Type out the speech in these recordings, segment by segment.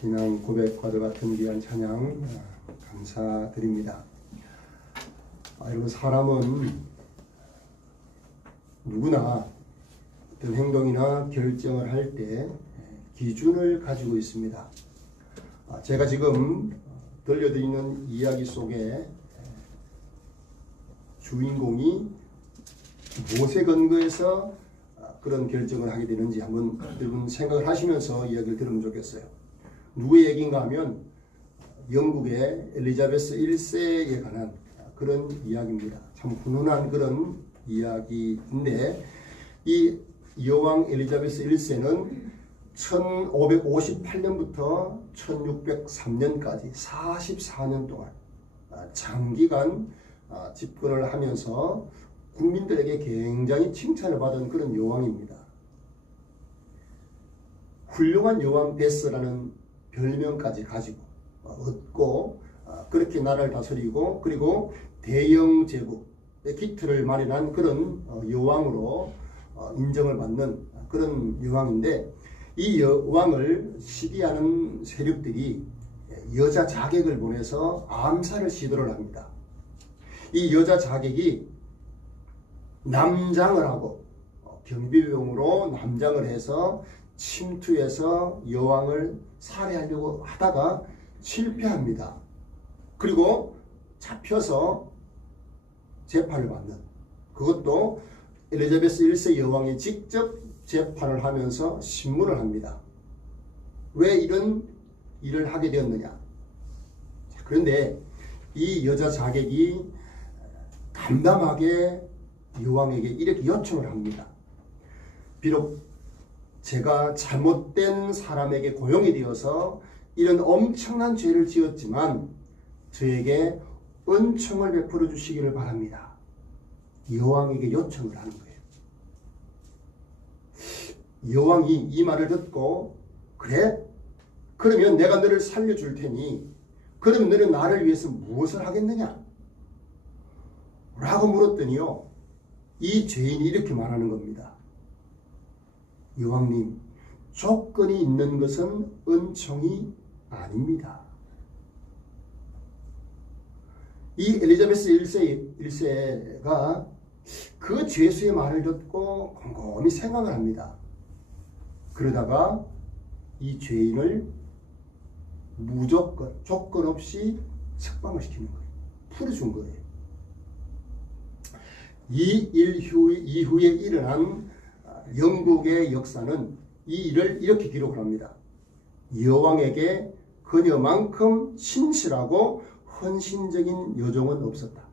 신앙 고백과도 같은 귀한 찬양 감사드립니다. 여러분, 사람은 누구나 어떤 행동이나 결정을 할 때 기준을 가지고 있습니다. 제가 지금 들려드리는 이야기 속에 주인공이 무엇에 근거해서 그런 결정을 하게 되는지 한번 여러분 생각을 하시면서 이야기를 들으면 좋겠어요. 누구의 얘기인가 하면 영국의 엘리자베스 1세에 관한 그런 이야기입니다. 참 훈훈한 그런 이야기인데, 이 여왕 엘리자베스 1세는 1558년부터 1603년까지 44년 동안 장기간 집권을 하면서 국민들에게 굉장히 칭찬을 받은 그런 여왕입니다. 훌륭한 여왕 베스라는 별명까지 가지고 얻고, 그렇게 나라를 다스리고, 그리고 대영 제국의 기틀을 마련한 그런 여왕으로 인정을 받는 그런 여왕인데, 이 여왕을 시기하는 세력들이 여자 자객을 보내서 암살을 시도를 합니다. 이 여자 자객이 남장을 하고 경비병으로 남장을 해서 침투해서 여왕을 살해하려고 하다가 실패합니다. 그리고 잡혀서 재판을 받는, 그것도 엘리자베스 1세 여왕이 직접 재판을 하면서 신문을 합니다. 왜 이런 일을 하게 되었느냐? 그런데 이 여자 자객이 담담하게 여왕에게 이렇게 요청을 합니다. 비록 제가 잘못된 사람에게 고용이 되어서 이런 엄청난 죄를 지었지만 저에게 은총을 베풀어 주시기를 바랍니다. 여왕에게 요청을 하는 거예요. 여왕이 이 말을 듣고, 그래? 그러면 내가 너를 살려줄 테니 그러면 너는 나를 위해서 무엇을 하겠느냐? 라고 물었더니요, 이 죄인이 이렇게 말하는 겁니다. 여왕님, 조건이 있는 것은 은총이 아닙니다. 이 엘리자베스 1세가 그 죄수의 말을 듣고 곰곰이 생각을 합니다. 그러다가 이 죄인을 무조건, 조건 없이 석방을 시키는 거예요. 풀어준 거예요. 이 일 이후에 일어난 영국의 역사는 이 일을 이렇게 기록을 합니다. 여왕에게 그녀만큼 신실하고 헌신적인 여종은 없었다.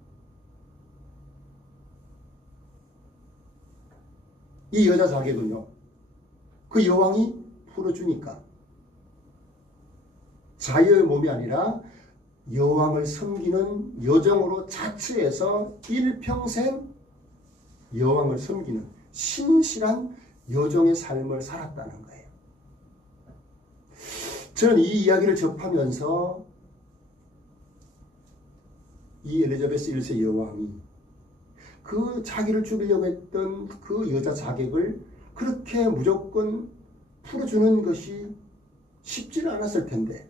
이 여자 자객은요, 그 여왕이 풀어주니까 자유의 몸이 아니라 여왕을 섬기는 여종으로 자처해서 일평생 여왕을 섬기는 신실한 여종의 삶을 살았다는 거예요. 저는 이 이야기를 접하면서 이 엘리자베스 1세 여왕이 그 자기를 죽이려고 했던 그 여자 자객을 그렇게 무조건 풀어주는 것이 쉽지는 않았을 텐데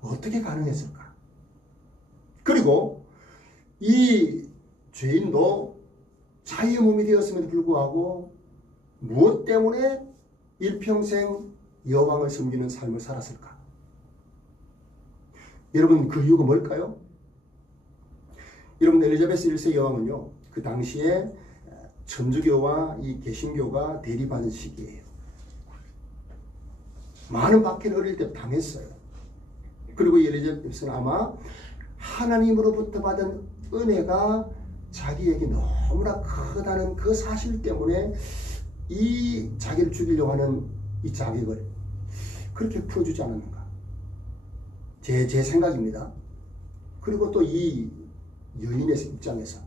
어떻게 가능했을까? 그리고 이 죄인도 자유의 몸이 되었음에도 불구하고 무엇 때문에 일평생 여왕을 섬기는 삶을 살았을까? 여러분, 그 이유가 뭘까요? 여러분, 엘리자베스 1세 여왕은요, 그 당시에 천주교와 이 개신교가 대립하는 시기예요. 많은 박해를 어릴 때 당했어요. 그리고 이 엘리자베스는 아마 하나님으로부터 받은 은혜가 자기에게 너무나 크다는 그 사실 때문에 이 자기를 죽이려고 하는 이 자객을 그렇게 풀어주지 않았는가. 제 생각입니다. 그리고 또 이 여인의 입장에서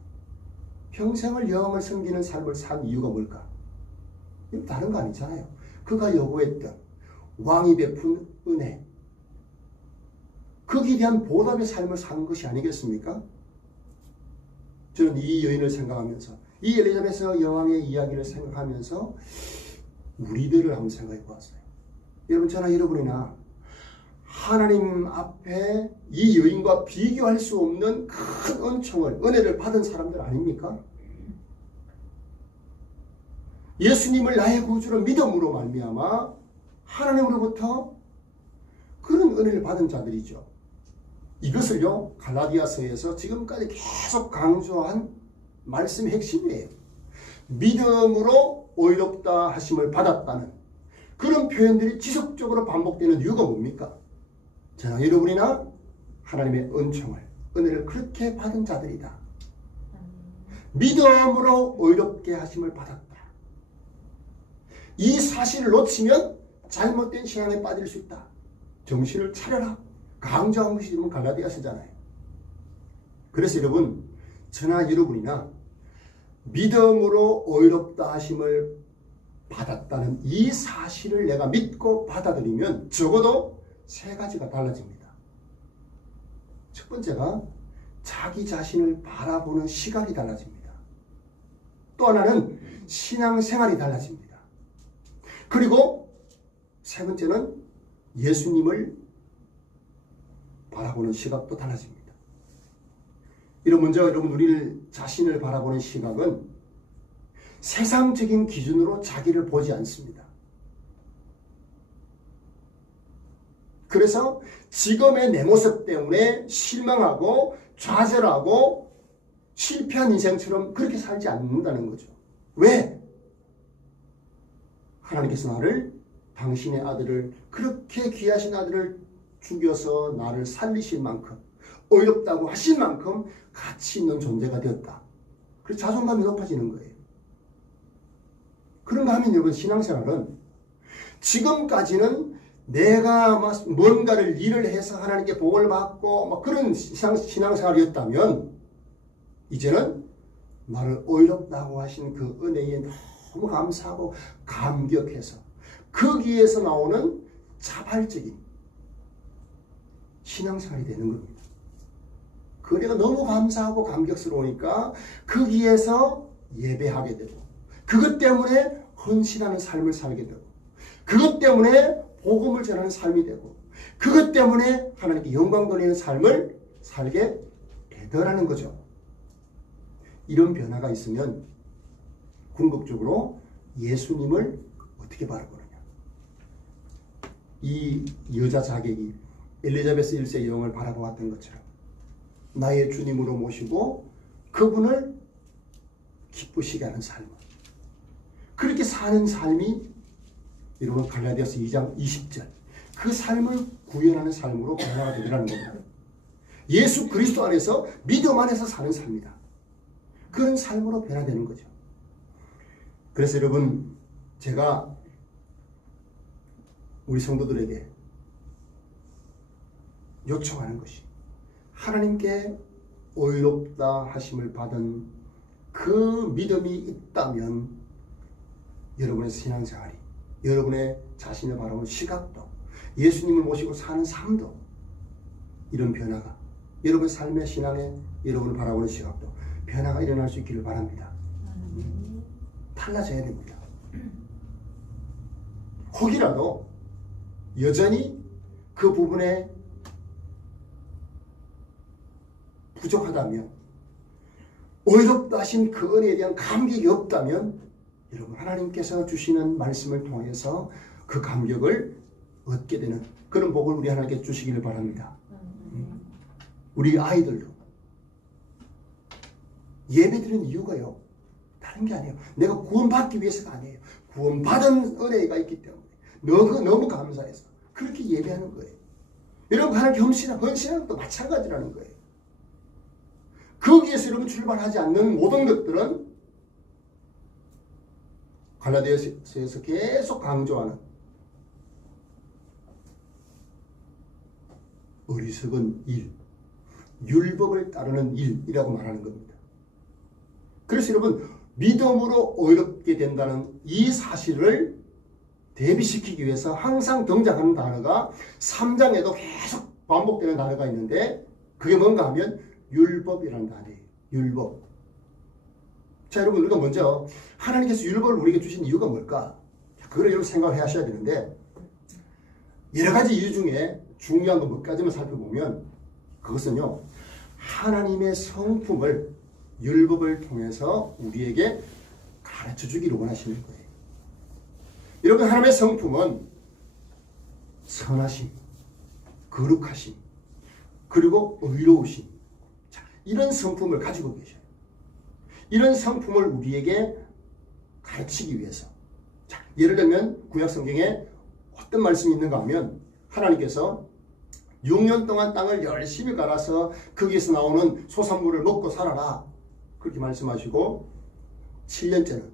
평생을 여왕을 섬기는 삶을 산 이유가 뭘까? 이거 다른 거 아니잖아요. 그가 요구했던 왕이 베푼 은혜, 거기에 대한 보답의 삶을 산 것이 아니겠습니까? 저는 이 여인을 생각하면서, 이 엘리자베스 여왕의 이야기를 생각하면서 우리들을 한번 생각해 보았어요. 여러분, 저나 여러분이나 하나님 앞에 이 여인과 비교할 수 없는 큰 은총을, 은혜를 받은 사람들 아닙니까? 예수님을 나의 구주로 믿음으로 말미암아 하나님으로부터 그런 은혜를 받은 자들이죠. 이것을요, 갈라디아서에서 지금까지 계속 강조한 말씀의 핵심이에요. 믿음으로 의롭다 하심을 받았다는 그런 표현들이 지속적으로 반복되는 이유가 뭡니까? 저나 여러분이나 하나님의 은총을, 은혜를 그렇게 받은 자들이다. 믿음으로 의롭게 하심을 받았다. 이 사실을 놓치면 잘못된 신앙에 빠질 수 있다. 정신을 차려라. 강조한 것이 지금 갈라디아서잖아요. 그래서 여러분, 저나 여러분이나 믿음으로 의롭다 하심을 받았다는 이 사실을 내가 믿고 받아들이면 적어도 세 가지가 달라집니다. 첫 번째가 자기 자신을 바라보는 시각이 달라집니다. 또 하나는 신앙생활이 달라집니다. 그리고 세 번째는 예수님을 바라보는 시각도 달라집니다. 먼저 여러분, 우리 자신을 바라보는 시각은 세상적인 기준으로 자기를 보지 않습니다. 그래서 지금의 내 모습 때문에 실망하고 좌절하고 실패한 인생처럼 그렇게 살지 않는다는 거죠. 왜? 하나님께서 나를, 당신의 아들을, 그렇게 귀하신 아들을 죽여서 나를 살리신 만큼, 어렵다고 하신 만큼 가치 있는 존재가 되었다. 그래서 자존감이 높아지는 거예요. 그런가 하면 여러분, 신앙생활은 지금까지는 내가 뭔가를 일을 해서 하나님께 복을 받고 그런 신앙생활이었다면, 이제는 나를 의롭다고 하신 그 은혜에 너무 감사하고 감격해서 거기에서 나오는 자발적인 신앙생활이 되는 겁니다. 그 은혜가 너무 감사하고 감격스러우니까 거기에서 예배하게 되고, 그것 때문에 헌신하는 삶을 살게 되고, 그것 때문에 복음을 전하는 삶이 되고, 그것 때문에 하나님께 영광 돌리는 삶을 살게 되더라는 거죠. 이런 변화가 있으면 궁극적으로 예수님을 어떻게 바라보느냐. 이 여자 자객이 엘리자베스 1세 여왕을 바라보았던 것처럼 나의 주님으로 모시고 그분을 기쁘시게 하는 삶, 그렇게 사는 삶이 여러분 갈라디아서 2장 20절 그 삶을 구현하는 삶으로 변화가 되리라는 겁니다. 예수 그리스도 안에서 믿음 안에서 사는 삶이다. 그런 삶으로 변화되는 거죠. 그래서 여러분, 제가 우리 성도들에게 요청하는 것이, 하나님께 의롭다 하심을 받은 그 믿음이 있다면 여러분의 신앙생활이, 여러분의 자신을 바라보는 시각도, 예수님을 모시고 사는 삶도, 이런 변화가, 여러분의 삶의 신앙에 여러분을 바라보는 시각도 변화가 일어날 수 있기를 바랍니다. 달라져야 됩니다. 혹이라도 여전히 그 부분에 부족하다면, 의롭다 하신 그 은혜에 대한 감격이 없다면, 여러분 하나님께서 주시는 말씀을 통해서 그 감격을 얻게 되는 그런 복을 우리 하나님께 주시기를 바랍니다. 우리 아이들도 예배드리는 이유가요, 다른 게 아니에요. 내가 구원받기 위해서가 아니에요. 구원받은 은혜가 있기 때문에 너무 감사해서 그렇게 예배하는 거예요. 여러분 하나님께 헌신하는 것도 마찬가지라는 거예요. 거기에서 여러분 출발하지 않는 모든 것들은 갈라디아서에서 계속 강조하는 어리석은 일, 율법을 따르는 일이라고 말하는 겁니다. 그래서 여러분, 믿음으로 의롭게 된다는 이 사실을 대비시키기 위해서 항상 등장하는 단어가 3장에도 계속 반복되는 단어가 있는데, 그게 뭔가 하면 율법이라는 단어예요. 율법. 자, 여러분, 우리가 먼저 하나님께서 율법을 우리에게 주신 이유가 뭘까? 그걸 여러분 생각을 하셔야 되는데, 여러 가지 이유 중에 중요한 거 몇 가지만 살펴보면 그것은요, 하나님의 성품을 율법을 통해서 우리에게 가르쳐 주기를 원하시는 거예요. 여러분, 하나님의 성품은 선하심, 거룩하심, 그리고 의로우심, 자, 이런 성품을 가지고 계셔요. 이런 성품을 우리에게 가르치기 위해서, 자, 예를 들면 구약 성경에 어떤 말씀이 있는가 하면 하나님께서 6년 동안 땅을 열심히 갈아서 거기에서 나오는 소산물을 먹고 살아라, 그렇게 말씀하시고 7년째는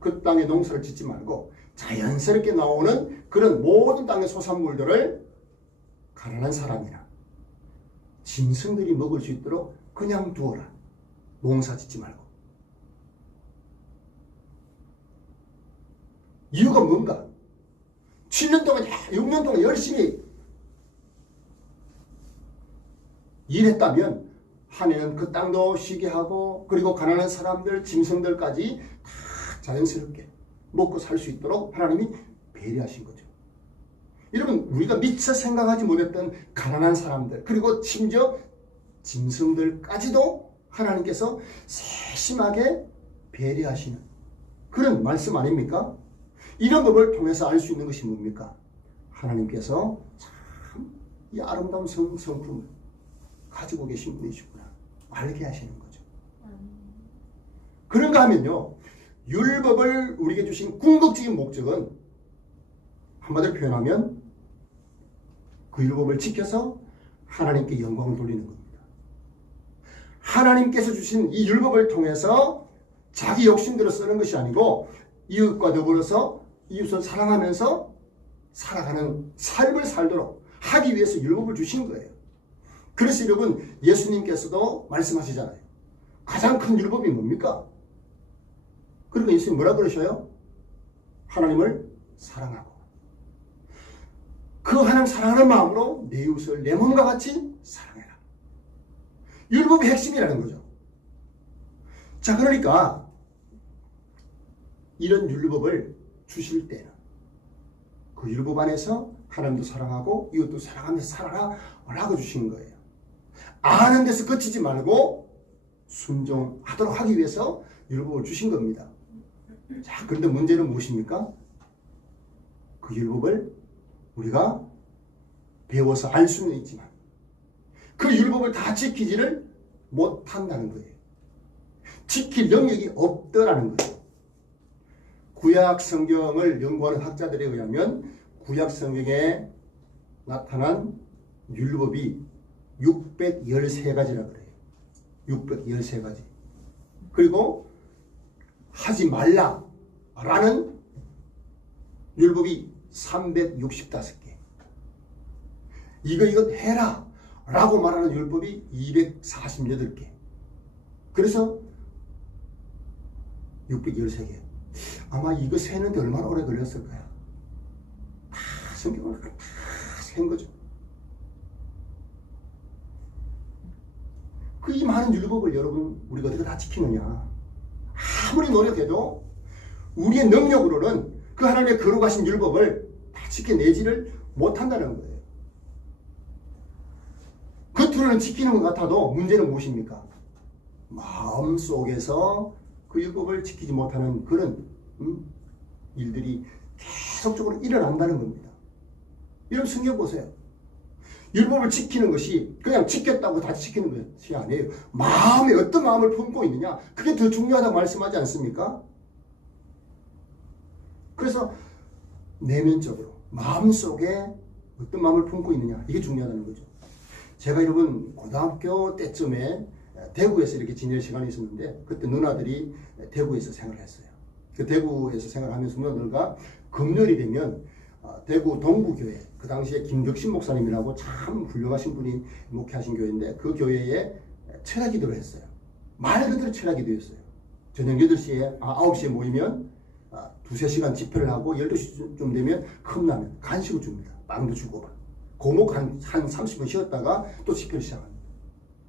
그 땅에 농사를 짓지 말고 자연스럽게 나오는 그런 모든 땅의 소산물들을 가난한 사람이나 짐승들이 먹을 수 있도록 그냥 두어라. 농사 짓지 말고. 이유가 뭔가? 7년 동안, 6년 동안 열심히 일했다면 한 해는 그 땅도 쉬게 하고, 그리고 가난한 사람들, 짐승들까지 다 자연스럽게 먹고 살 수 있도록 하나님이 배려하신 거죠. 여러분, 우리가 미처 생각하지 못했던 가난한 사람들, 그리고 심지어 짐승들까지도 하나님께서 세심하게 배려하시는 그런 말씀 아닙니까? 이런 법을 통해서 알 수 있는 것이 뭡니까? 하나님께서 참 이 아름다운 성품을 가지고 계신 분이시구나 알게 하시는 거죠. 그런가 하면요, 율법을 우리에게 주신 궁극적인 목적은 한마디로 표현하면 그 율법을 지켜서 하나님께 영광을 돌리는 겁니다. 하나님께서 주신 이 율법을 통해서 자기 욕심대로 쓰는 것이 아니고 이웃과 더불어서 이웃을 사랑하면서 살아가는 삶을 살도록 하기 위해서 율법을 주신 거예요. 그래서 여러분, 예수님께서도 말씀하시잖아요. 가장 큰 율법이 뭡니까? 그러니까 예수님 뭐라 그러셔요? 하나님을 사랑하고 그 하나님 사랑하는 마음으로 내 이웃을 내 몸과 같이 사랑해라. 율법의 핵심이라는 거죠. 자, 그러니까 이런 율법을 주실 때는 그 율법 안에서 하나님도 사랑하고 이웃도 사랑하면서 살아라 라고 주신 거예요. 아는 데서 그치지 말고 순종하도록 하기 위해서 율법을 주신 겁니다. 자, 그런데 문제는 무엇입니까? 그 율법을 우리가 배워서 알 수는 있지만 그 율법을 다 지키지를 못한다는 거예요. 지킬 능력이 없더라는 거예요. 구약 성경을 연구하는 학자들에 의하면 구약 성경에 나타난 율법이 613가지라 그래요. 613가지. 그리고 하지 말라라는 율법이 365개. 이거 해라 라고 말하는 율법이 248개. 그래서 613개. 아마 이거 세는데 얼마나 오래 걸렸을까요? 다 성경을 다 센 거죠. 그 이 많은 율법을 여러분 우리가 어떻게 다 지키느냐? 아무리 노력해도 우리의 능력으로는 그 하나님의 거룩하신 율법을 다 지켜내지를 못한다는 거예요. 겉으로는 지키는 것 같아도 문제는 무엇입니까? 마음속에서 그 율법을 지키지 못하는 그런 일들이 계속적으로 일어난다는 겁니다. 여러분 성경 보세요. 율법을 지키는 것이 그냥 지켰다고 다 지키는 것이 아니에요. 마음에 어떤 마음을 품고 있느냐, 그게 더 중요하다고 말씀하지 않습니까? 그래서 내면적으로 마음속에 어떤 마음을 품고 있느냐, 이게 중요하다는 거죠. 제가 여러분 고등학교 때쯤에 대구에서 이렇게 지낼 시간이 있었는데 그때 누나들이 대구에서 생활했어요. 그 대구에서 생활하면서 누나들과 금요일이 되면 대구 동구교회, 그 당시에 김덕신 목사님이라고 참 훌륭하신 분이 목회하신 교회인데 그 교회에 철야기도를 했어요. 말 그대로 철야기도였어요. 저녁 8시에, 9시에 모이면 2-3시간 집회를 하고 12시쯤 되면 컵라면, 간식을 줍니다. 빵도 주고 고목 한 30분 쉬었다가 또 집회를 시작합니다.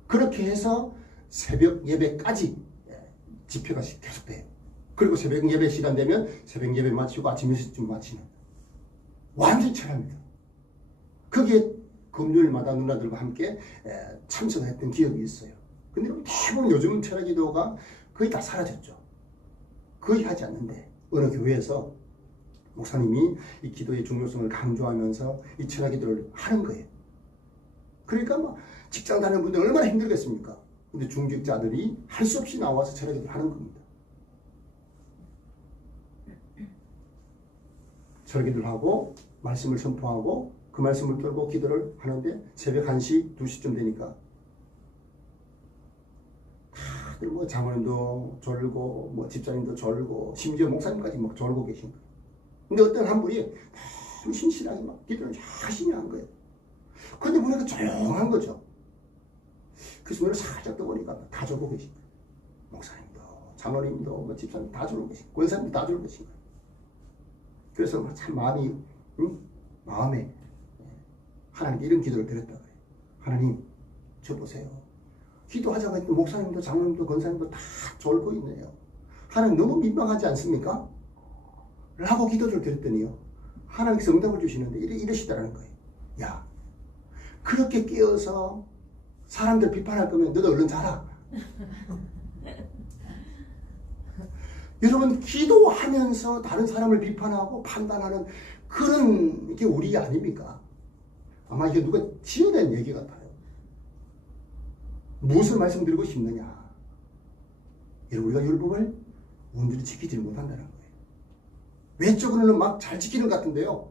그렇게 해서 새벽 예배까지 집회가 계속돼요. 그리고 새벽 예배 시간 되면 새벽 예배 마치고 아침 6시쯤 마치는 완전히 철야입니다. 거기에 금요일마다 누나들과 함께 참석했던 기억이 있어요. 근데 대부분 요즘은 철학 기도가 거의 다 사라졌죠. 거의 하지 않는데 어느 교회에서 목사님이 이 기도의 중요성을 강조하면서 이 철학 기도를 하는 거예요. 그러니까 막 직장 다니는 분들 얼마나 힘들겠습니까? 근데 중직자들이 할 수 없이 나와서 철학 기도를 하는 겁니다. 철학 기도를 하고 말씀을 선포하고 그 말씀을 들고 기도를 하는데 새벽 1시, 2시쯤 되니까 다들 뭐 장로님도 졸고 뭐 집사님도 졸고 심지어 목사님까지 막 졸고 계신 거예요. 근데 어떤 한 분이 너무 신실하게 막 기도를 열심히 한 거예요. 그런데 보니까 조용한 거죠. 그 순간을 살짝 떠보니까 다 졸고 계신 거예요. 목사님도 장로님도 뭐 집사님 다 졸고 계신 거예요. 권사님도 다 졸고 계신 거예요. 그래서 참 마음에 하나님께 이런 기도를 드렸다 그래요. 하나님, 저 보세요. 기도하자고 했던 목사님도 장로님도 권사님도 다 졸고 있네요. 하나님 너무 민망하지 않습니까? 라고 기도를 드렸더니요. 하나님께서 응답을 주시는데 이러시더라는 거예요. 야, 그렇게 깨어서 사람들 비판할 거면 너도 얼른 자라. 여러분, 기도하면서 다른 사람을 비판하고 판단하는 그런 게 우리 아닙니까? 아마 이게 누가 지어낸 얘기 같아요. 무엇을 말씀드리고 싶느냐? 여러분, 우리가 율법을 온전히 지키지 못한다는 거예요. 외적으로는 막 잘 지키는 것 같은데요.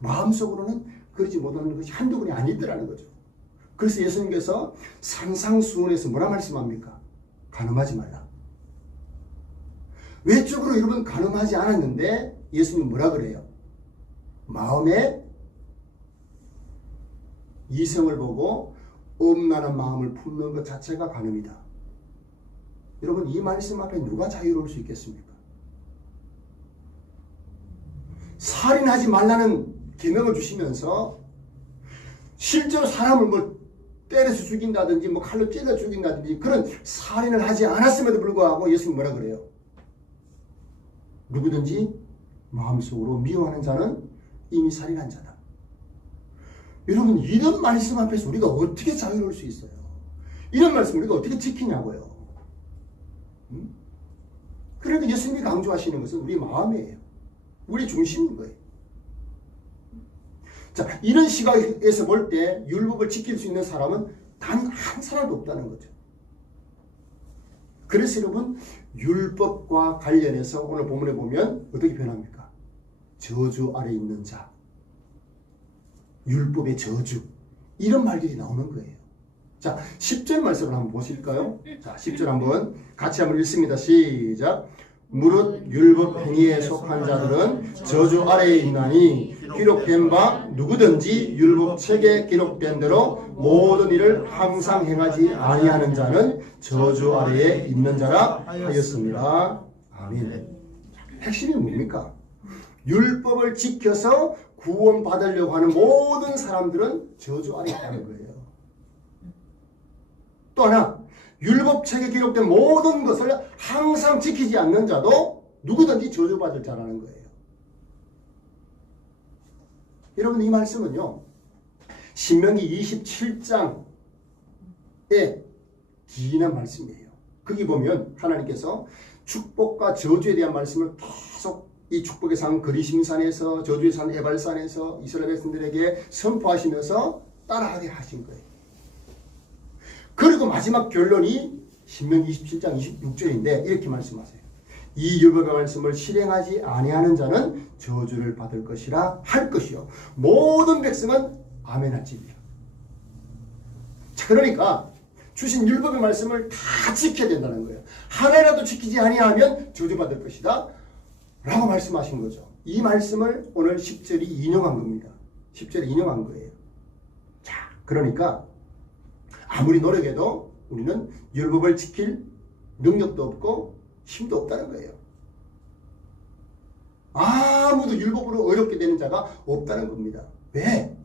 마음속으로는 그러지 못하는 것이 한두 번이 아니더라는 거죠. 그래서 예수님께서 산상수훈에서 뭐라 말씀합니까? 간음하지 말라. 외적으로 여러분 간음하지 않았는데 예수님 뭐라 그래요? 마음에 이성을 보고 엄란한 마음을 품는 것 자체가 간음이다. 여러분, 이 말씀 앞에 누가 자유로울 수 있겠습니까? 살인하지 말라는 계명을 주시면서 실제로 사람을 뭐 때려서 죽인다든지 뭐 칼로 찔러 죽인다든지 그런 살인을 하지 않았음에도 불구하고 예수님 뭐라 그래요? 누구든지 마음속으로 미워하는 자는 이미 살인한 자다. 여러분, 이런 말씀 앞에서 우리가 어떻게 자유로울 수 있어요? 이런 말씀 우리가 어떻게 지키냐고요? 그러니까 예수님이 강조하시는 것은 우리 마음이에요. 우리 중심인 거예요. 자, 이런 시각에서 볼 때 율법을 지킬 수 있는 사람은 단 한 사람도 없다는 거죠. 그래서 여러분, 율법과 관련해서 오늘 본문에 보면 어떻게 표현합니까? 저주 아래 있는 자, 율법의 저주, 이런 말들이 나오는 거예요. 자, 10절 말씀을 한번 보실까요? 자, 10절 한번 같이 한번 읽습니다. 시작. 무릇 율법 행위에 속한 자들은 저주 아래에 있나니 기록된 바 누구든지 율법 책에 기록된 대로 모든 일을 항상 행하지 아니하는 자는 저주 아래에 있는 자라 하였습니다. 아멘. 핵심이 뭡니까? 율법을 지켜서 구원받으려고 하는 모든 사람들은 저주 아래에 있다는 거예요. 또 하나, 율법책에 기록된 모든 것을 항상 지키지 않는 자도 누구든지 저주받을 자라는 거예요. 여러분, 이 말씀은요, 신명기 27장에 기인한 말씀이에요. 거기 보면 하나님께서 축복과 저주에 대한 말씀을 계속 이 축복의 산 그리심산에서 저주의 산 에발산에서 이스라엘 백성들에게 선포하시면서 따라하게 하신 거예요. 그리고 마지막 결론이 신명기 27장 26절인데 이렇게 말씀하세요. 이 율법의 말씀을 실행하지 아니하는 자는 저주를 받을 것이라 할 것이요 모든 백성은 아멘할지니라. 자, 그러니까 주신 율법의 말씀을 다 지켜야 된다는 거예요. 하나라도 지키지 아니하면 저주받을 것이다 라고 말씀하신 거죠. 이 말씀을 오늘 10절이 인용한 겁니다. 10절이 인용한 거예요. 자, 그러니까 아무리 노력해도 우리는 율법을 지킬 능력도 없고 힘도 없다는 거예요. 아무도 율법으로 어렵게 되는 자가 없다는 겁니다. 왜?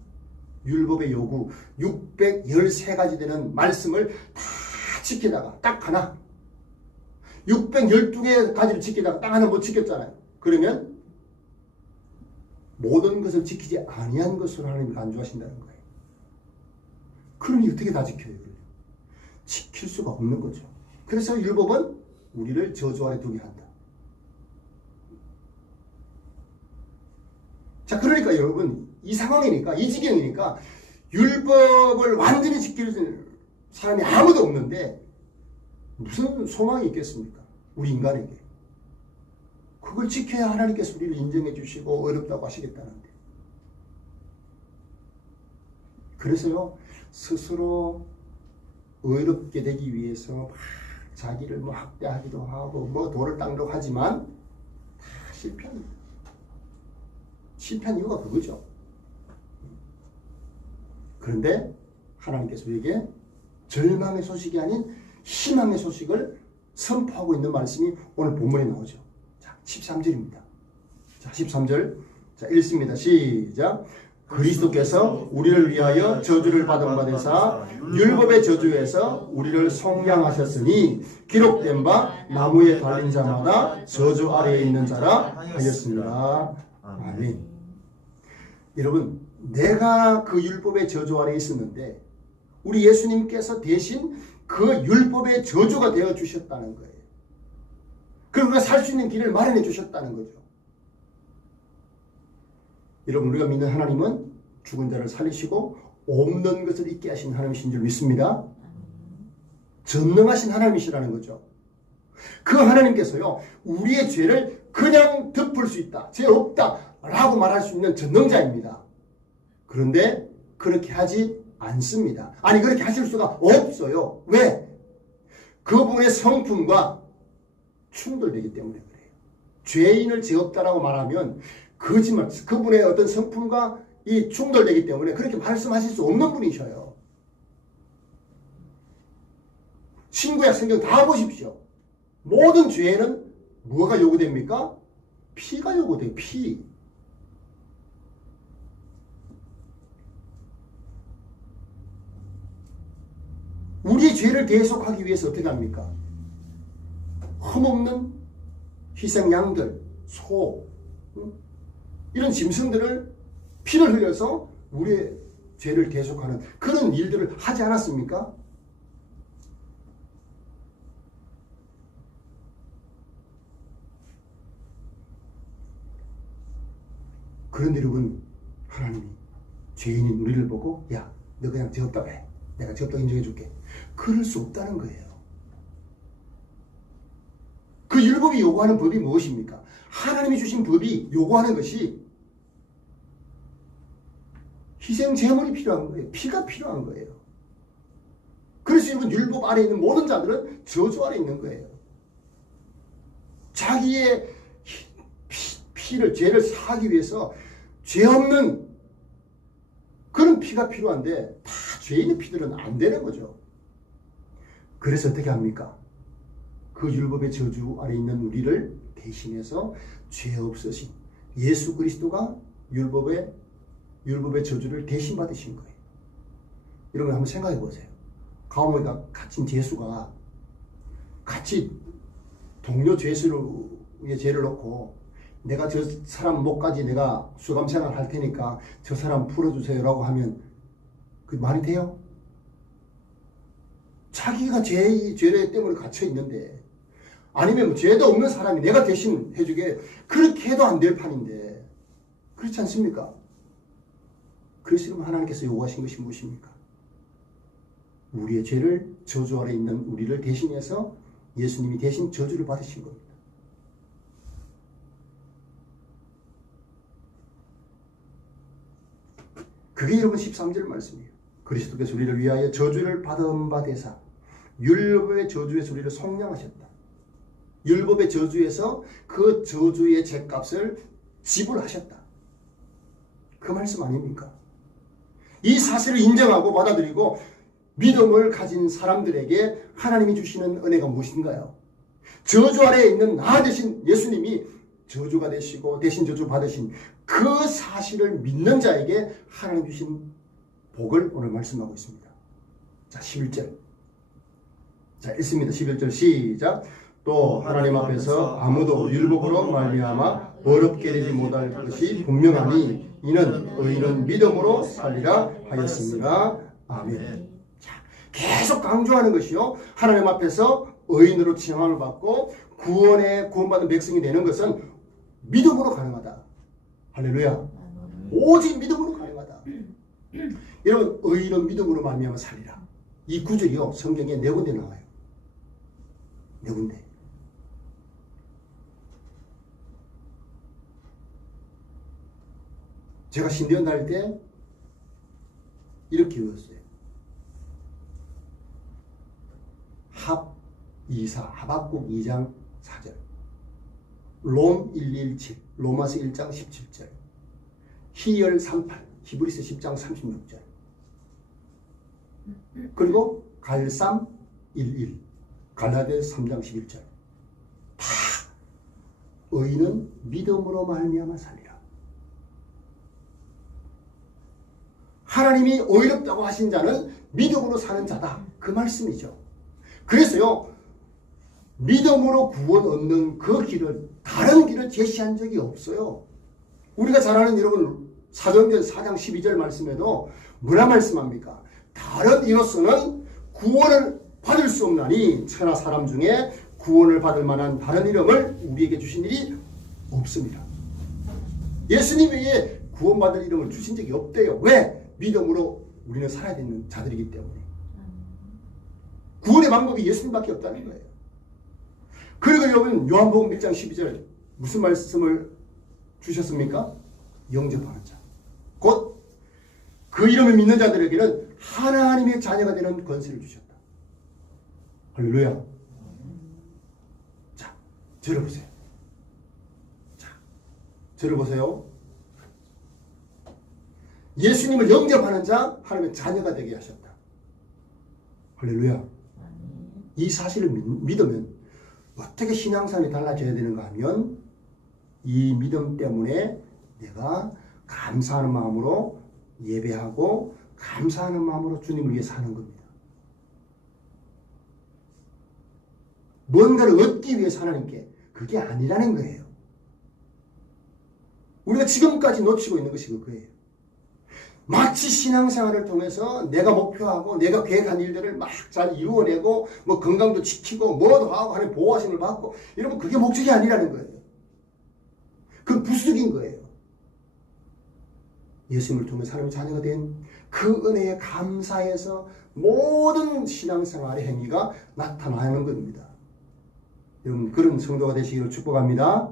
율법의 요구 613가지 되는 말씀을 다 지키다가 딱 하나 612가지를 지키다가 딱 하나 못 지켰잖아요. 그러면 모든 것을 지키지 아니한 것으로 하나님이 간주하신다는 거예요. 그러니 어떻게 다 지켜요? 지킬 수가 없는 거죠. 그래서 율법은 우리를 저주 아래 두게 한다. 자, 그러니까 여러분, 이 상황이니까, 이 지경이니까 율법을 완전히 지킬 사람이 아무도 없는데 무슨 소망이 있겠습니까? 우리 인간에게. 그걸 지켜야 하나님께서 우리를 인정해 주시고 어렵다고 하시겠다는데. 그래서요, 스스로 의롭게 되기 위해서 막 자기를 뭐 학대하기도 하고 뭐 돌을 닦으려고 하지만 다 실패합니다. 실패한 이유가 그거죠. 그런데 하나님께서 우리에게 절망의 소식이 아닌 희망의 소식을 선포하고 있는 말씀이 오늘 본문에 나오죠. 자, 13절입니다. 자, 13절. 자, 읽습니다. 시작. 그리스도께서 우리를 위하여 저주를 받은 바 되사 율법의 저주에서 우리를 속량하셨으니 기록된 바 나무에 달린 자마다 저주 아래에 있는 자라 하였습니다. 아멘. 여러분, 내가 그 율법의 저주 아래에 있었는데 우리 예수님께서 대신 그 율법의 저주가 되어 주셨다는 거예요. 그리고 우리가 살 수 있는 길을 마련해 주셨다는 거죠. 여러분, 우리가 믿는 하나님은 죽은 자를 살리시고 없는 것을 있게 하신 하나님이신 줄 믿습니다. 전능하신 하나님이시라는 거죠. 그 하나님께서요, 우리의 죄를 그냥 덮을 수 있다, 죄 없다 라고 말할 수 있는 전능자입니다. 그런데 그렇게 하지 않습니다. 아니, 그렇게 하실 수가 없어요. 왜? 그분의 성품과 충돌되기 때문에 그래요. 죄인을 죄 없다라고 말하면 거짓말, 그분의 어떤 성품과 이 충돌되기 때문에 그렇게 말씀하실 수 없는 분이셔요. 신구약 성경 다 보십시오. 모든 죄에는 뭐가 요구됩니까? 피가 요구돼요. 피. 우리의 죄를 대속하기 위해서 어떻게 합니까? 흠없는 희생 양들, 소, 이런 짐승들을 피를 흘려서 우리의 죄를 대속하는 그런 일들을 하지 않았습니까? 그런데 여러분, 하나님이 죄인인 우리를 보고 야, 너 그냥 죄 없다고 해. 내가 죄 없다고 인정해 줄게. 그럴 수 없다는 거예요. 그 율법이 요구하는 법이 무엇입니까? 하나님이 주신 법이 요구하는 것이 희생 제물이 필요한 거예요. 피가 필요한 거예요. 그래서 여러분, 율법 아래 있는 모든 자들은 저주 아래 있는 거예요. 자기의 피를, 죄를 사하기 위해서 죄 없는 그런 피가 필요한데 다 죄인의 피들은 안 되는 거죠. 그래서 어떻게 합니까? 그 율법의 저주 아래 있는 우리를 대신해서 죄 없으신 예수 그리스도가 율법의 저주를 대신 받으신 거예요. 여러분 한번 생각해 보세요. 가오모이가 갇힌 죄수가 같이 동료 죄수의 죄를 놓고 내가 저 사람 목까지 내가 수감생활 할 테니까 저 사람 풀어주세요 라고 하면 그 말이 돼요? 자기가 죄 때문에 갇혀 있는데, 아니면 죄도 없는 사람이 내가 대신 해주게, 그렇게 해도 안 될 판인데, 그렇지 않습니까? 그래서 하나님께서 요구하신 것이 무엇입니까? 우리의 죄를, 저주 아래 있는 우리를 대신해서 예수님이 대신 저주를 받으신 겁니다. 그게 여러분 13절 말씀이에요. 그리스도께서 우리를 위하여 저주를 받은 바 되사 율법의 저주에서 우리를 속량하셨다. 율법의 저주에서 그 저주의 죗값을 지불하셨다. 그 말씀 아닙니까? 이 사실을 인정하고 받아들이고 믿음을 가진 사람들에게 하나님이 주시는 은혜가 무엇인가요? 저주 아래에 있는 나 대신 예수님이 저주가 되시고 대신 저주 받으신 그 사실을 믿는 자에게 하나님 주신 복을 오늘 말씀하고 있습니다. 자, 11절. 자, 읽습니다. 11절 시작. 또 하나님 앞에서 아무도 율법으로 말미암아 어렵게 되지 못할 것이 분명하니 이는 의인은 믿음으로 살리라 하였습니다. 아멘. 자, 계속 강조하는 것이요, 하나님 앞에서 의인으로 칭함을 받고 구원받은 백성이 되는 것은 믿음으로 가능하다. 할렐루야. 오직 믿음으로 가능하다. 여러분, 의인은 믿음으로 말미암아 살리라. 이 구절이요, 성경에 4군데 나와요. 4군데. 제가 신대원 다닐 때 이렇게 외웠어요. 하박국 2장 4절, 롬 117, 로마서 1장 17절, 히열 38, 히브리서 10장 36절, 그리고 갈삼 11, 갈라디아서 3장 11절. 다 의인은 믿음으로 말미암아 살리라. 하나님이 의롭다고 하신 자는 믿음으로 사는 자다, 그 말씀이죠. 그래서요, 믿음으로 구원 얻는 그 길을, 다른 길을 제시한 적이 없어요. 우리가 잘 아는 여러분 사도행전 4장 12절 말씀에도 뭐라 말씀합니까? 다른 이로서는 구원을 받을 수 없나니 천하 사람 중에 구원을 받을 만한 다른 이름을 우리에게 주신 일이 없습니다. 예수님 외에 구원받을 이름을 주신 적이 없대요. 왜? 믿음으로 우리는 살아야 되는 자들이기 때문에. 구원의 방법이 예수님밖에 없다는 거예요. 그리고 여러분, 요한복음 1장 12절 무슨 말씀을 주셨습니까? 영접하는 자, 곧 그 이름을 믿는 자들에게는 하나님의 자녀가 되는 권세를 주셨다. 할렐루야. 자, 저를 보세요. 자, 저를 보세요. 예수님을 영접하는 자, 하나님의 자녀가 되게 하셨다. 할렐루야. 이 사실을 믿으면 어떻게 신앙생활이 달라져야 되는가 하면, 이 믿음 때문에 내가 감사하는 마음으로 예배하고 감사하는 마음으로 주님을 위해 사는 겁니다. 뭔가를 얻기 위해서 하나님께, 그게 아니라는 거예요. 우리가 지금까지 놓치고 있는 것이 그거예요. 마치 신앙생활을 통해서 내가 목표하고 내가 계획한 일들을 막 잘 이루어내고 뭐 건강도 지키고 뭐도 하고 하는 보호하심을 받고 이러면 그게 목적이 아니라는 거예요. 그건 부수적인 거예요. 예수님을 통해 하나님의 자녀가 된 그 은혜에 감사해서 모든 신앙생활의 행위가 나타나는 겁니다. 여러분, 그런 성도가 되시기를 축복합니다.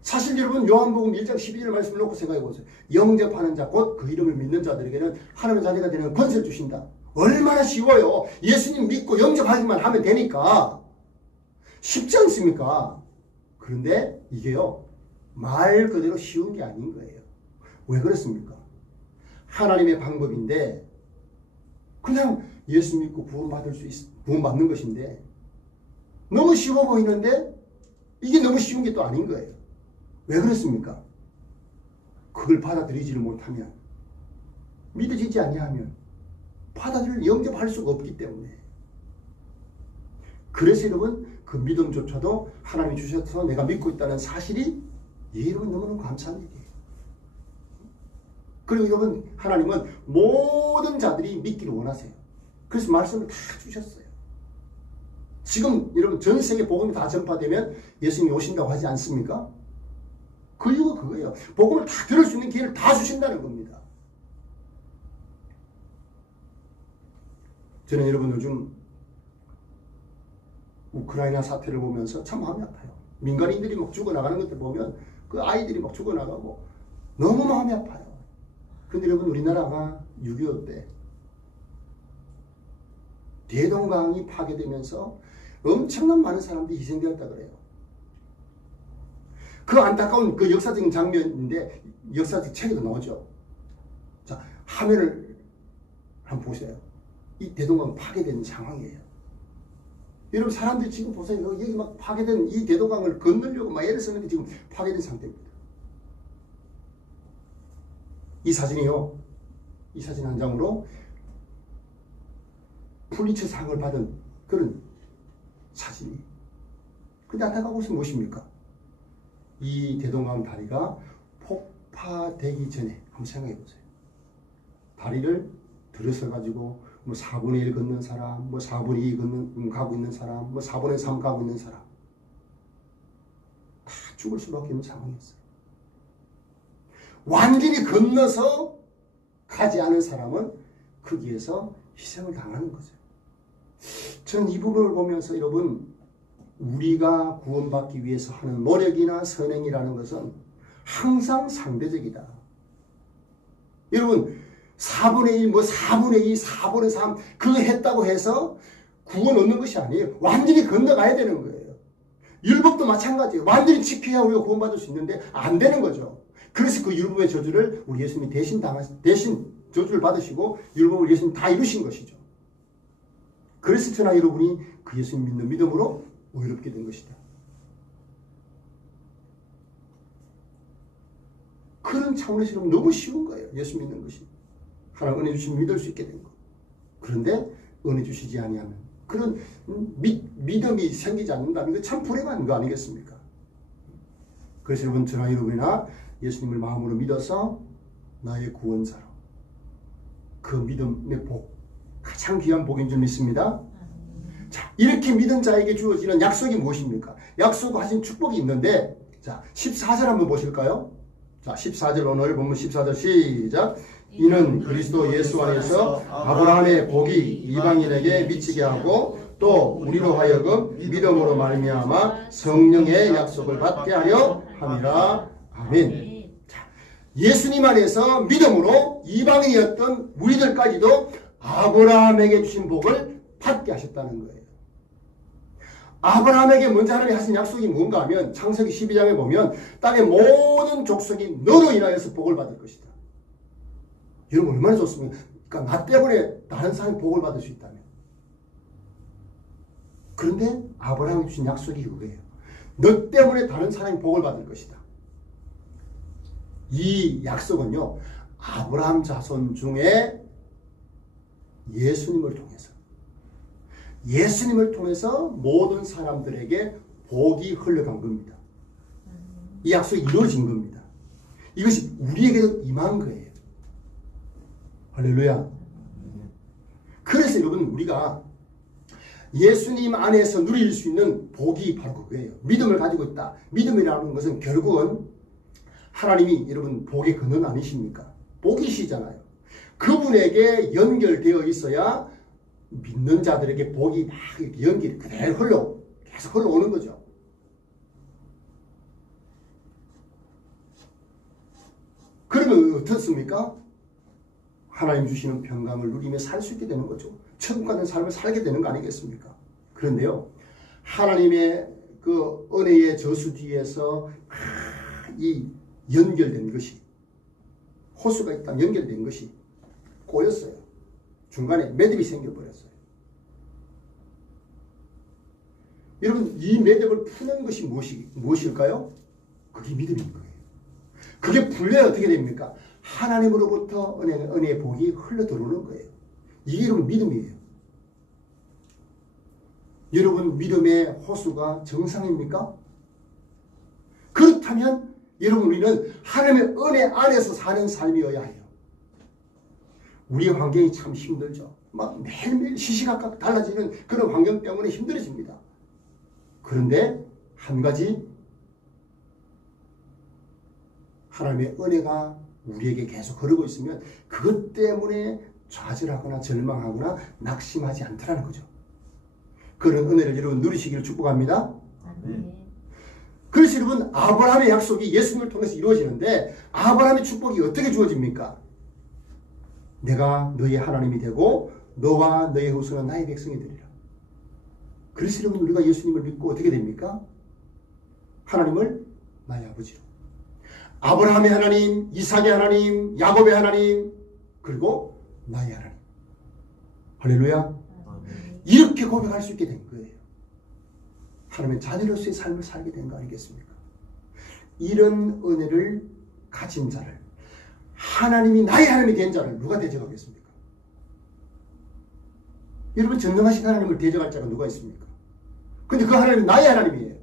사실 여러분, 요한복음 1장 12절 말씀을 놓고 생각해 보세요. 영접하는 자, 곧 그 이름을 믿는 자들에게는 하나님의 자녀가 되는 권세를 주신다. 얼마나 쉬워요. 예수님 믿고 영접하기만 하면 되니까. 쉽지 않습니까? 그런데 이게요, 말 그대로 쉬운 게 아닌 거예요. 왜 그렇습니까? 하나님의 방법인데 그냥 예수 믿고 구원받는 것인데 너무 쉬워 보이는데 이게 너무 쉬운 게 또 아닌 거예요. 왜 그렇습니까? 그걸 받아들이지를 못하면, 믿어지지 아니하면 영접할 수가 없기 때문에. 그래서 여러분, 그 믿음조차도 하나님이 주셔서 내가 믿고 있다는 사실이 여러분 너무너무 감사한 일이에요. 그리고 여러분, 하나님은 모든 자들이 믿기를 원하세요. 그래서 말씀을 다 주셨어요. 지금 여러분, 전 세계 복음이 다 전파되면 예수님이 오신다고 하지 않습니까? 그 이유가 그거예요. 복음을 다 들을 수 있는 기회를 다 주신다는 겁니다. 저는 여러분 요즘 우크라이나 사태를 보면서 참 마음이 아파요. 민간인들이 막 죽어나가는 것들 보면 그 아이들이 막 죽어나가고 너무 마음이 아파요. 근데 여러분, 우리나라가 6.25 때 대동강이 파괴되면서 엄청난 많은 사람들이 희생되었다 그래요. 그 안타까운 그 역사적인 장면인데 역사적 책에도 나오죠. 자, 화면을 한번 보세요. 이 대동강 파괴된 상황이에요. 여러분, 사람들이 지금 보세요. 여기 막 파괴된 이 대동강을 건너려고 막 애를 쓰는데 지금 파괴된 상태입니다. 이 사진이요, 이 사진 한 장으로 풀리처상을 받은 그런 사진이. 근데 안타까운 것은 무엇입니까? 이 대동강 다리가 폭파되기 전에 한번 생각해 보세요. 다리를 들어서 가지고 뭐 4분의 1 걷는 사람, 뭐 4분의 2 가고 있는 사람, 뭐 4분의 3 가고 있는 사람 다 죽을 수밖에 없는 상황이었어요. 완전히 건너서 가지 않은 사람은 거기에서 희생을 당하는 거죠. 저는 이 부분을 보면서 여러분, 우리가 구원받기 위해서 하는 노력이나 선행이라는 것은 항상 상대적이다. 여러분 4분의 1, 뭐 4분의 2, 4분의 3 그거 했다고 해서 구원 얻는 것이 아니에요. 완전히 건너가야 되는 거예요. 율법도 마찬가지예요. 완전히 지켜야 우리가 구원받을 수 있는데 안 되는 거죠. 그래서 그 율법의 저주를 우리 예수님이 대신 저주를 받으시고 율법을 예수님 다 이루신 것이죠. 그래서 저나 여러분이 그 예수님 믿는 믿음으로 의롭게 된 것이다. 그런 차원에서 너무 쉬운 거예요. 예수 믿는 것이. 하나님 은혜 주시면 믿을 수 있게 된 거. 그런데 은혜 주시지 아니하면 그런 믿음이 생기지 않는다는 게 참 불행한 거 아니겠습니까? 그래서 여러분, 저나 여러분이나 예수님을 마음으로 믿어서 나의 구원자로 그 믿음의 복, 가장 귀한 복인 줄 믿습니다. 자, 이렇게 믿은 자에게 주어지는 약속이 무엇입니까? 약속하신 축복이 있는데, 자, 14절 한번 보실까요? 자, 14절 오늘 본문 14절 시작. 이는 그리스도 예수 안에서 아브라함의 복이 이방인에게 미치게 하고 또 우리로 하여금 믿음으로 말미암아 성령의 약속을 받게 하려 함이라. 아멘. 자, 예수님 안에서 믿음으로 이방인이었던 우리들까지도 아브라함에게 주신 복을 받게 하셨다는 거예요. 아브라함에게 먼저 하나님이 하신 약속이 뭔가 하면 창세기 12장에 보면 땅의 모든 족속이 너로 인하여서 복을 받을 것이다. 여러분 얼마나 좋습니까? 그러니까 나 때문에 다른 사람이 복을 받을 수 있다면. 그런데 아브라함이 주신 약속이 그거예요. 너 때문에 다른 사람이 복을 받을 것이다. 이 약속은요, 아브라함 자손 중에 예수님을 통해서 모든 사람들에게 복이 흘러간 겁니다. 이 약속이 이루어진 겁니다. 이것이 우리에게도 임한 거예요. 할렐루야. 그래서 여러분, 우리가 예수님 안에서 누릴 수 있는 복이 바로 그거예요. 믿음을 가지고 있다. 믿음이라는 것은 결국은 하나님이 여러분 복의 근원 아니십니까? 복이시잖아요. 그분에게 연결되어 있어야 믿는 자들에게 복이 막 연결이 그대로 계속 흘러오는 거죠. 그러면 어떻습니까? 하나님 주시는 평강을 누리며 살 수 있게 되는 거죠. 천국 같은 삶을 살게 되는 거 아니겠습니까? 그런데요, 하나님의 그 은혜의 저수 뒤에서 이 연결된 것이, 호수가 있다면 연결된 것이 꼬였어요. 중간에 매듭이 생겨버렸어요. 여러분, 이 매듭을 푸는 것이 무엇일까요? 그게 믿음인 거예요. 그게 풀려야 어떻게 됩니까? 하나님으로부터 은혜의 복이 흘러 들어오는 거예요. 이게 여러분 믿음이에요. 여러분 믿음의 호수가 정상입니까? 그렇다면 여러분 우리는 하나님의 은혜 안에서 사는 삶이어야 해요. 우리의 환경이 참 힘들죠. 막 매일매일 시시각각 달라지는 그런 환경 때문에 힘들어집니다. 그런데 한 가지, 하나님의 은혜가 우리에게 계속 흐르고 있으면 그것 때문에 좌절하거나 절망하거나 낙심하지 않더라는 거죠. 그런 은혜를 여러분 누리시기를 축복합니다. 그래서 여러분, 아브라함의 약속이 예수님을 통해서 이루어지는데 아브라함의 축복이 어떻게 주어집니까? 내가 너의 하나님이 되고 너와 너의 후손은 나의 백성이 되리라. 그래서 여러분, 우리가 예수님을 믿고 어떻게 됩니까? 하나님을 나의 아버지로, 아브라함의 하나님, 이삭의 하나님, 야곱의 하나님, 그리고 나의 하나님. 할렐루야. 이렇게 고백할 수 있게 된 거예요. 하나님의 자녀로서의 삶을 살게 된 거 아니겠습니까? 이런 은혜를 가진 자를, 하나님이 나의 하나님이 된 자를 누가 대적하겠습니까? 여러분, 전능하신 하나님을 대적할 자가 누가 있습니까? 근데 그 하나님이 나의 하나님이에요.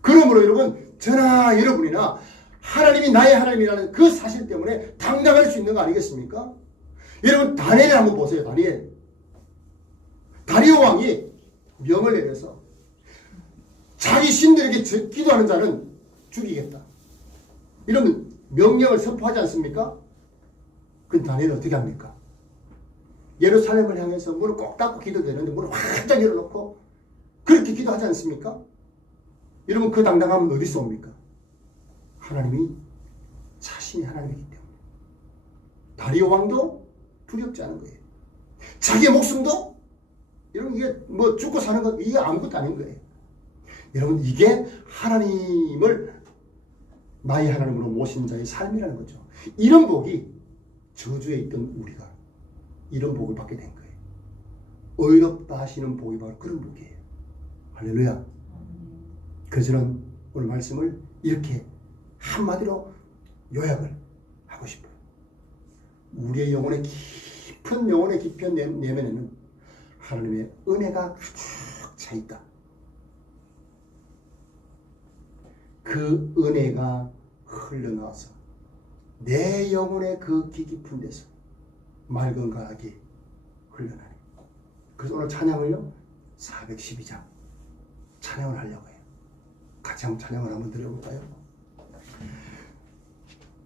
그러므로 여러분, 저나 여러분이나 하나님이 나의 하나님이라는 그 사실 때문에 당당할 수 있는 거 아니겠습니까? 여러분 다니엘을 한번 보세요. 다리오 왕이 명을 내려서 자기 신들에게 기도하는 자는 죽이겠다. 이런 명령을 선포하지 않습니까? 그럼 다니엘은 어떻게 합니까? 예루살렘을 향해서 문을 꼭 닫고 기도되는데 문을 활짝 열어놓고 그렇게 기도하지 않습니까? 여러분 그 당당함은 어디서 옵니까? 하나님이 자신이 하나님이기 때문에. 다리오 왕도 두렵지 않은 거예요. 자기의 목숨도 여러분 이게 뭐 죽고 사는 것 이게 아무것도 아닌 거예요. 여러분 이게 하나님을 나의 하나님으로 모신 자의 삶이라는 거죠. 이런 복이 저주에 있던 우리가 이런 복을 받게 된 거예요. 의롭다 하시는 복이 바로 그런 복이에요. 할렐루야. 그래서 저는 오늘 말씀을 이렇게 한마디로 요약을 하고 싶어요. 우리의 영혼의 깊은 내면에는 하나님의 은혜가 가득 차 있다. 그 은혜가 흘러나와서 내 영혼의 그 깊은 데서 맑은 강하게 흘러나네. 그래서 오늘 찬양을요 412장 찬양을 하려고 해요. 같이 한번 찬양을 한번 드려볼까요?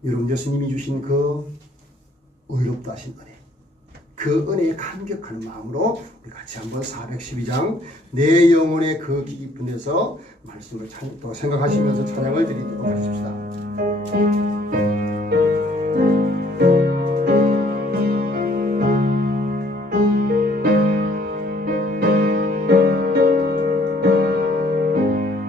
여러분 예수님이 주신 그 의롭다 하신 은혜, 그 은혜에 감격하는 마음으로 우리 같이 한번 412장 내 영혼의 그 깊은 데서 말씀을 또 생각하시면서 찬양을 드리도록 하십시다.